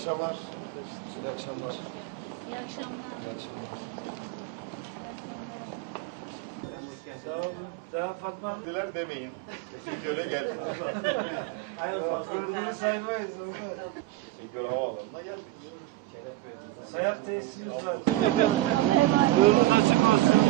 akşamlar. İyi akşamlar. İyi akşamlar. İyi akşamlar. Sağ olun. Daha Fatma Hanım. Diler demeyin. Çünkü öyle geldi. Hayır, gördüğünü saymayız. Çünkü havaalanına geldik. Sayat tesisimiz var. Yolunuz açık olsun.